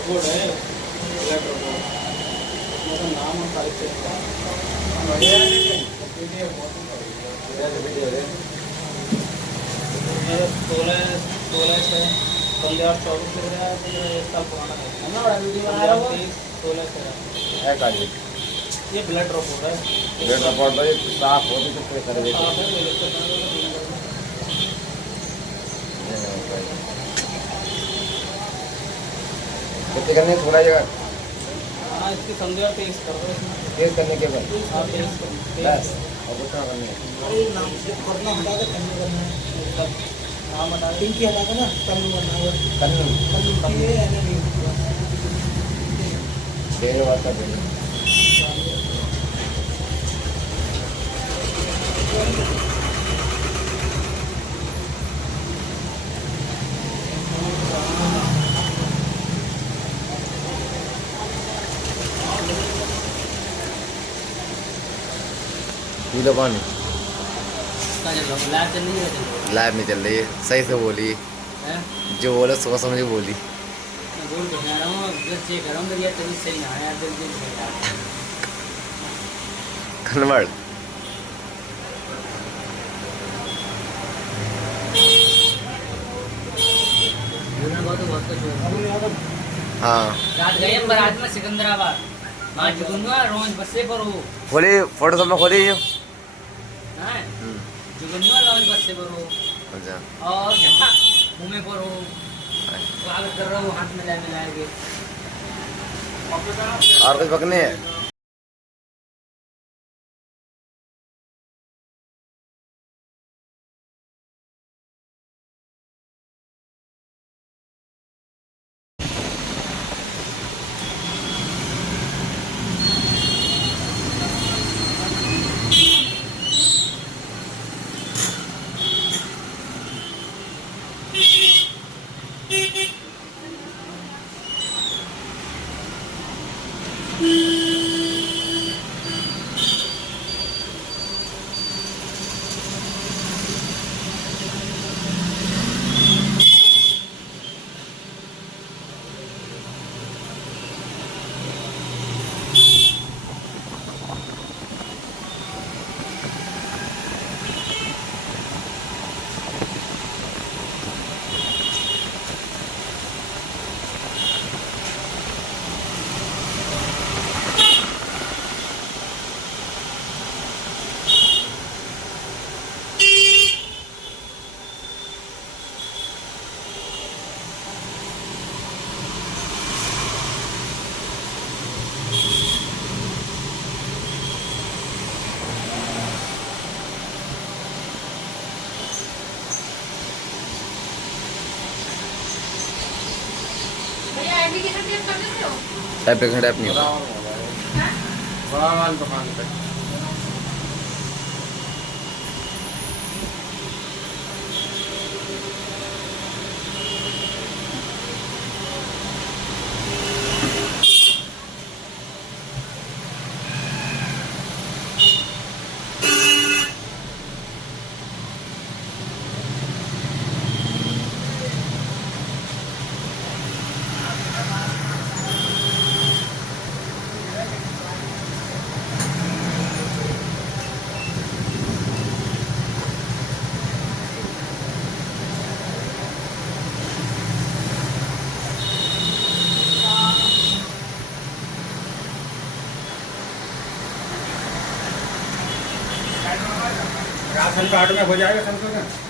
Robot है, black robot. उसमें का नाम और साइज चेक कर। बढ़िया है लेकिन वीडियो बहुत ही बढ़िया है। ये 16 से 2024 लग रहा है, तो ये 1 साल पुराना है ना। बड़ा वीडियो बना रहा हूँ 16 से है काजी। ये ब्लड रोबोट है। ब्लड रोबोट भाई साफ हो तो कोई कर देता है। कितने करने थोड़ा जगह। हाँ, इसकी समझो 23 कर दो इसमें। 23 करने के बाद हाँ 23 बस और कितना करने है। अरे नाम से करना हटा के कन्नू करना है। नाम हटा पिंकी हटा के ना कन्नू करना है। कन्नू ये है ना डेढ़ बार का डेढ़ पीलो पानी लाइव नहीं चल रही है। सही से बोली जो बोले सोच समझ बोली। कन्वर्ट हाँ रात गए हम बारात में सिकंदराबाद वहाँ जुगनुआ रोज बसे पर हो खोली फोटो सब में खोली जो जुगनुआ लॉन्च बसे पर हो। अच्छा और यहाँ घूमे पर हो स्वागत कर रहा हूँ हाथ में मिलाएंगे और कुछ पकने है। एप्लीकेशन टाइप नहीं होगा बड़ा माल दुकान पे। राशन कार्ड में हो जाएगा संशोधन।